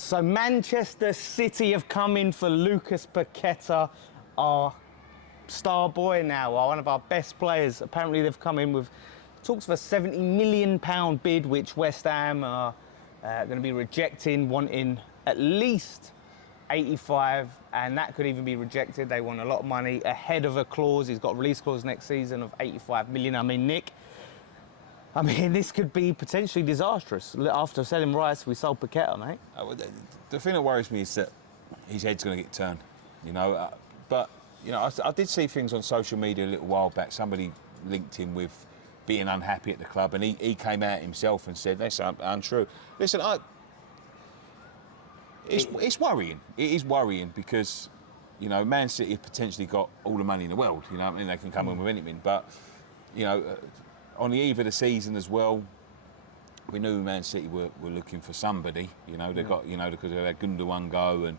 So Manchester City have come in for Lucas Paqueta, our star boy now, one of our best players. Apparently they've come in with talks of a £70 million bid, which West Ham are going to be rejecting, wanting at least 85, and that could even be rejected. They want a lot of money ahead of a clause. He's got a release clause next season of 85 million. I mean, Nick, this could be potentially disastrous. After selling Rice, we sold Paqueta, mate. The thing that worries me is that his head's going to get turned, but I did see things on social media a little while back. Somebody linked him with being unhappy at the club, and he came out himself and said that's untrue. Listen, it's worrying. It is worrying because, Man City have potentially got all the money in the world. They can come in with anything. But, on the eve of the season as well, we knew Man City were looking for somebody. They got, because they had Gundogan go, and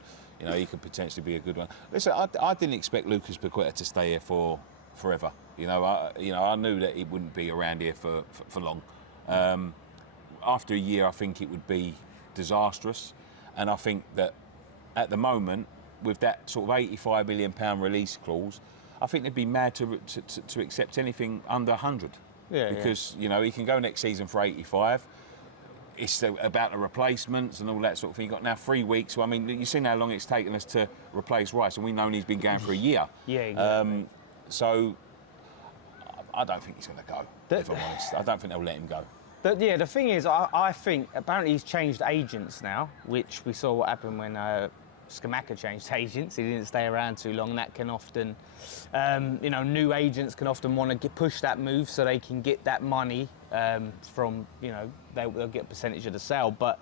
he could potentially be a good one. Listen, I didn't expect Lucas Paqueta to stay here for forever. I knew that he wouldn't be around here for long. After a year, I think it would be disastrous. And I think that at the moment, with that sort of £85 million release clause, I think they'd be mad to accept anything under 100. Because he can go next season for 85. It's about the replacements and all that sort of thing. You've got now 3 weeks. So, you've seen how long it's taken us to replace Rice, and we've known he's been going for a year. Yeah, exactly. So I don't think he's going to go, if I'm honest. I don't think they'll let him go. The thing is, I think apparently he's changed agents now, which we saw what happened when Scamacca changed agents. He didn't stay around too long. That can often, new agents can often want to push that move so they can get that money from, they'll get a percentage of the sale. But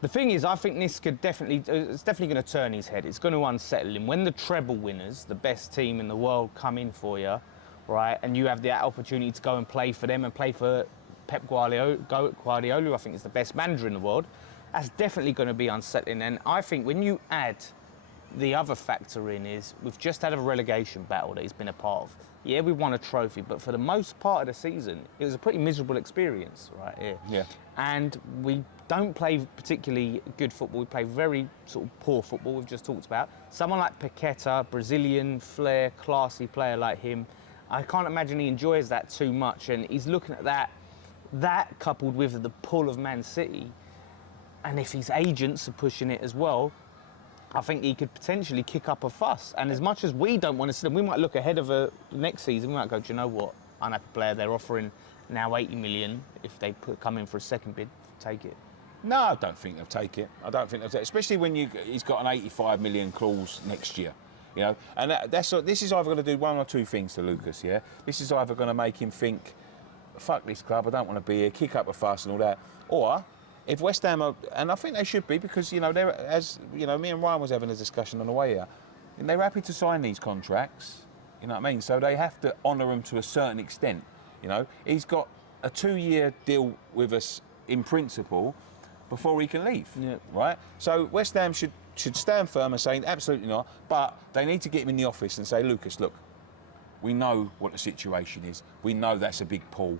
the thing is, I think this it's definitely going to turn his head. It's going to unsettle him. When the treble winners, the best team in the world, come in for you, right, and you have the opportunity to go and play for them and play for Pep Guardiola, who I think is the best manager in the world, that's definitely going to be unsettling. And I think when you add the other factor in is we've just had a relegation battle that he's been a part of. Yeah, we won a trophy, but for the most part of the season, it was a pretty miserable experience right here. Yeah. And we don't play particularly good football. We play very sort of poor football, we've just talked about. Someone like Paqueta, Brazilian flair, classy player like him, I can't imagine he enjoys that too much. And he's looking at that coupled with the pull of Man City, and if his agents are pushing it as well, I think he could potentially kick up a fuss. And as much as we don't want to see them, we might look ahead of next season. We might go, do you know what? Unhappy player, they're offering now 80 million. If they come in for a second bid, take it. No, I don't think they'll take it. Especially when he's got an 85 million clause next year. And this is either going to do one or two things to Lucas. Yeah, this is either going to make him think, fuck this club, I don't want to be here, kick up a fuss and all that. Or if West Ham are, and I think they should be, because they're, as me and Ryan was having a discussion on the way here, and they're happy to sign these contracts. So they have to honour them to a certain extent. He's got a 2-year deal with us in principle before he can leave. Yeah. Right. So West Ham should stand firm and say absolutely not. But they need to get him in the office and say, Lucas, look, we know what the situation is. We know that's a big pull.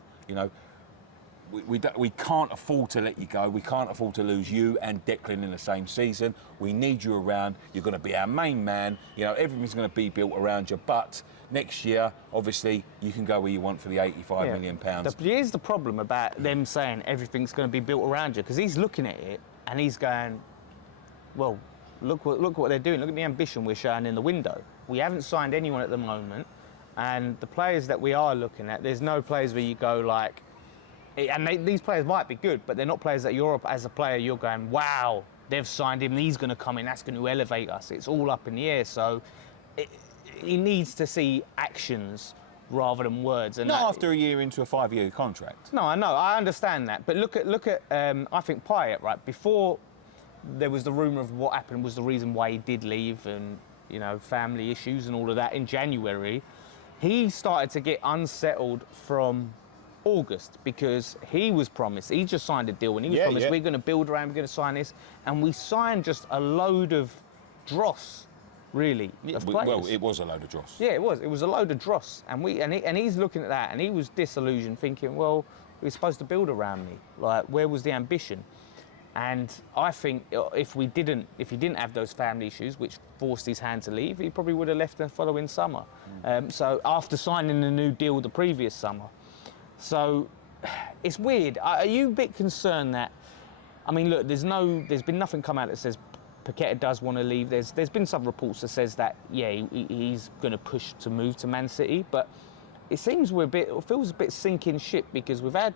We can't afford to let you go. We can't afford to lose you and Declan in the same season. We need you around. You're going to be our main man. Everything's going to be built around you. But next year, obviously, you can go where you want for the £85 million. Here's the problem about them saying everything's going to be built around you, because he's looking at it and he's going, well, look what they're doing. Look at the ambition we're showing in the window. We haven't signed anyone at the moment. And the players that we are looking at, there's no players where you go like, these players might be good, but they're not players that you're, as a player, you're going, wow, they've signed him, he's going to come in, that's going to elevate us. It's all up in the air. So he needs to see actions rather than words. And not after a year into a 5-year contract. No, I know, I understand that. But look at I think Payet, right, before there was the rumour of what happened was the reason why he did leave, and, family issues and all of that in January. He started to get unsettled from August, because he was promised, he just signed a deal and he was promised, we're going to build around, we're going to sign this, and we signed just a load of dross, really, of players. Well, it was a load of dross. Yeah, it was a load of dross, and he's looking at that and he was disillusioned, thinking, well, we're supposed to build around me, like, where was the ambition? And I think if he didn't have those family issues, which forced his hand to leave, he probably would have left the following summer. So after signing a new deal the previous summer. So it's weird. Are you a bit concerned that, I mean, look, there's been nothing come out that says Paqueta does want to leave. There's been some reports that says that, yeah, he's going to push to move to Man City, but it seems it feels a bit sinking ship because we've had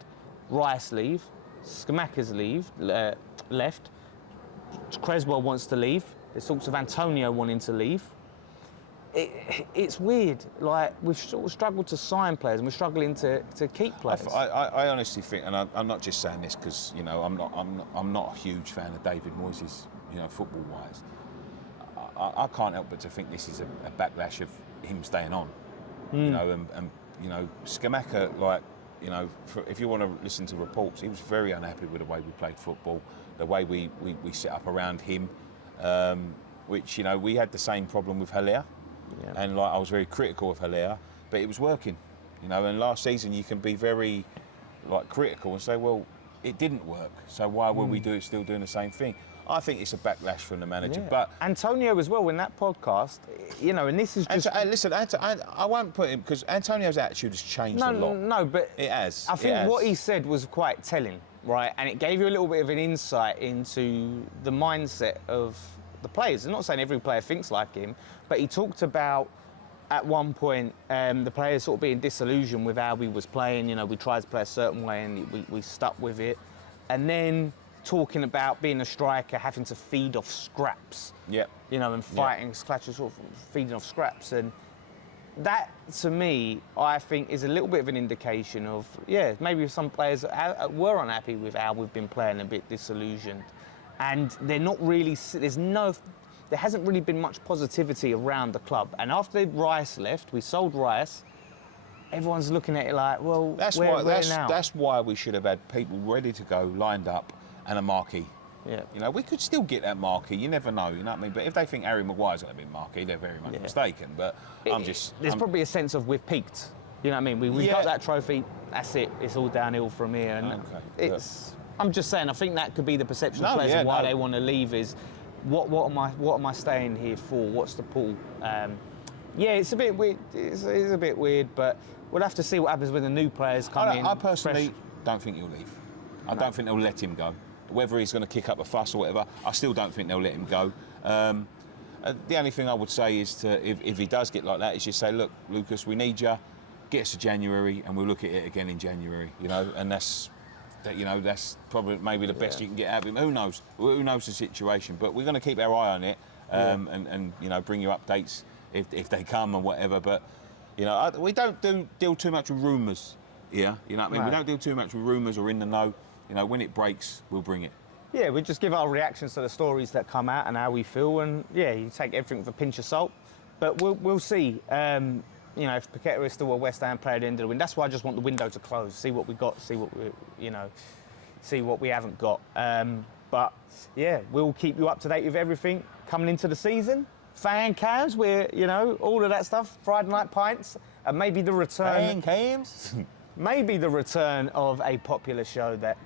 Rice leave, Scamacca's left, Creswell wants to leave, there's talks of Antonio wanting to leave. It's weird, like we've sort of struggled to sign players and we're struggling to keep players. I honestly think, and I'm not just saying this because, you know, I'm not a huge fan of David Moyes', you know, football-wise. I can't help but to think this is a backlash of him staying on, you know, and you know, Scamacca, like, you know, if you want to listen to reports, he was very unhappy with the way we played football, the way we set up around him, which, you know, we had the same problem with Haller, and like I was very critical of Haller, but it was working, you know. And last season you can be very like critical and say, well, it didn't work, so why would we still doing the same thing? I think it's a backlash from the manager, but Antonio as well in that podcast, you know, and this is just. Listen, I won't put him because Antonio's attitude has changed a lot. No, but it has. I think what he said was quite telling, right? And it gave you a little bit of an insight into the mindset of the players. I'm not saying every player thinks like him, but he talked about at one point the players sort of being disillusioned with how we was playing. You know, we tried to play a certain way and we stuck with it, and then talking about being a striker, having to feed off scraps. Yeah. You know, and fighting, sort of feeding off scraps. And that, to me, I think is a little bit of an indication of, maybe some players were unhappy with how we've been playing, a bit disillusioned. And they're not really, there hasn't really been much positivity around the club. And after Rice left, we sold Rice, everyone's looking at it like, well, that's why we should have had people ready to go, lined up, and a marquee. Yeah. You know, we could still get that marquee. You never know. You know what I mean? But if they think Harry Maguire's going to be marquee, they're very much mistaken. But there's probably a sense of we've peaked. You know what I mean? We got that trophy. That's it. It's all downhill from here. And I'm just saying. I think that could be the perception of players of why they want to leave. Is what am I staying here for? What's the pull? It's a bit weird. It's a bit weird, but we'll have to see what happens when the new players come in. I personally don't think he'll leave. I don't think they'll let him go. Whether he's going to kick up a fuss or whatever, I still don't think they'll let him go. The only thing I would say is if he does get like that, is just say, look, Lucas, we need you. Get us to January, and we'll look at it again in January. You know, and that's probably maybe the best you can get out of him. Who knows? Who knows the situation? But we're going to keep our eye on it, and you know, bring you updates if they come and whatever. But you know, we don't deal too much with rumours. Yeah, you know what I mean? No. We don't deal too much with rumours or in the know. You know, when it breaks, we'll bring it. Yeah, we just give our reactions to the stories that come out and how we feel, and you take everything with a pinch of salt. But we'll see. You know, if Paqueta is still a West Ham player at the end of the window, that's why I just want the window to close, see what we got, see what see what we haven't got. But we'll keep you up to date with everything coming into the season. Fan cams, all of that stuff. Friday night pints, and maybe the return. Fan cams. Maybe the return of a popular show that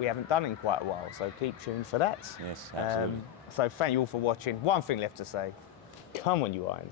we haven't done in quite a while, so keep tuned for that. Yes, absolutely. So thank you all for watching. One thing left to say, come on you Irons.